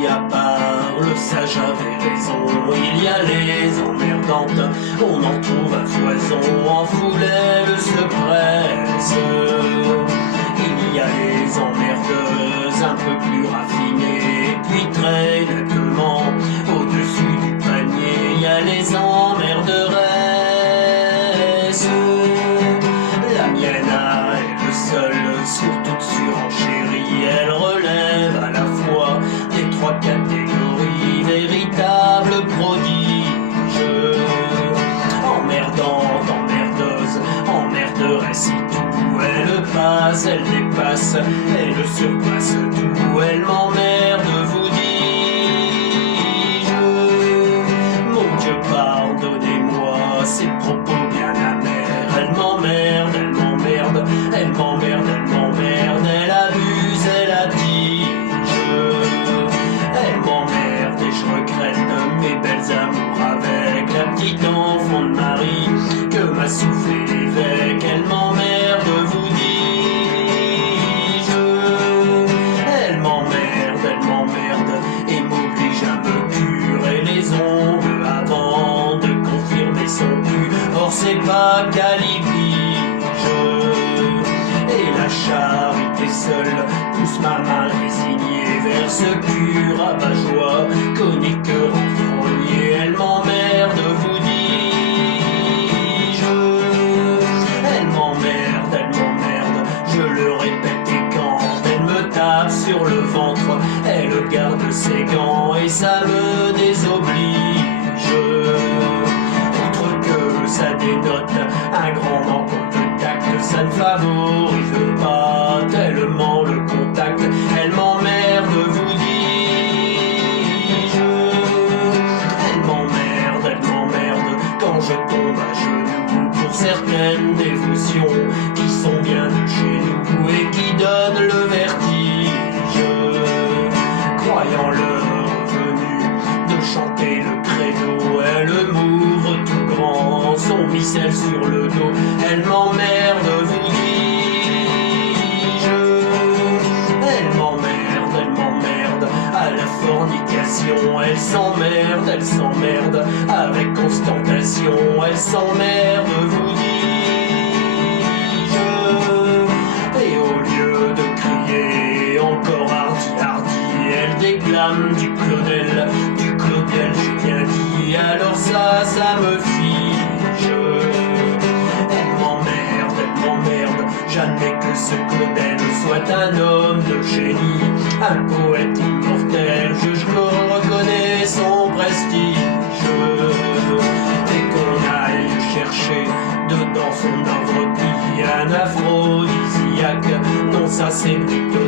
qui à part le sage avait raison. Il y a les emmerdantes, on en trouve à foison, en foulée le se presse. Il y a les emmerdeuses un peu plus raffinées, puis très nettement au-dessus du panier. Il y a les emmerderesses. La mienne est le seul sur toute surenchérie. Elle relève à la fois des trois catégories, véritable prodige. Emmerdante, emmerdeuse, emmerderesse et tout. Elle passe, elle dépasse, elle surpasse tout. Elle m'emmerde, vous dis-je. Mon Dieu, pardonnez-moi ces propos bien amers. Elle m'emmerde, elle m'emmerde, elle m'emmerde, elle m'emmerde. Elle abuse, elle attige. Elle m'emmerde et je regrette mes belles amours avec la petite enfant de Marie que m'a soufflé l'évêque. Elle m'emmerde, vous dis-je. Elle m'emmerde et m'oblige à me curer les ongles avant de confirmer son but. Or c'est pas qu'Alipige. Et la charité seule pousse ma main résignée vers ce cure à ma joie, conique renfrogné. Elle m'emmerde, vous dis-je. Elle m'emmerde, je le répète et quand elle me tape sur le ventre, elle garde ses gants et ça me désoblige. Outre que ça dénote un grand manque de tact, ça ne favorise pas tellement le contact. Elle m'emmerde, vous dis-je. Elle m'emmerde quand je tombe à genoux pour certaines dévotions qui sont bien de chez nous et qui donnent le vertige. Croyant l'heure venue de chanter le credo, elle m'ouvre tout grand son missel sur le dos. Elle m'emmerde, vous dis-je. Elle m'emmerde à la fornication. Elle s'emmerde avec constantation. Elle s'emmerde, vous dis-je. Et au lieu de crier encore hardi, elle déclame du Claudel, j'ai bien dit. Alors ça me fige. Elle m'emmerde, j'admets que ce Claudel soit un homme de génie, un poète immortel. Je reconnais son prestige. Et qu'on aille chercher dedans son œuvre qui un aphrodisiaque. Non, ça c'est plutôt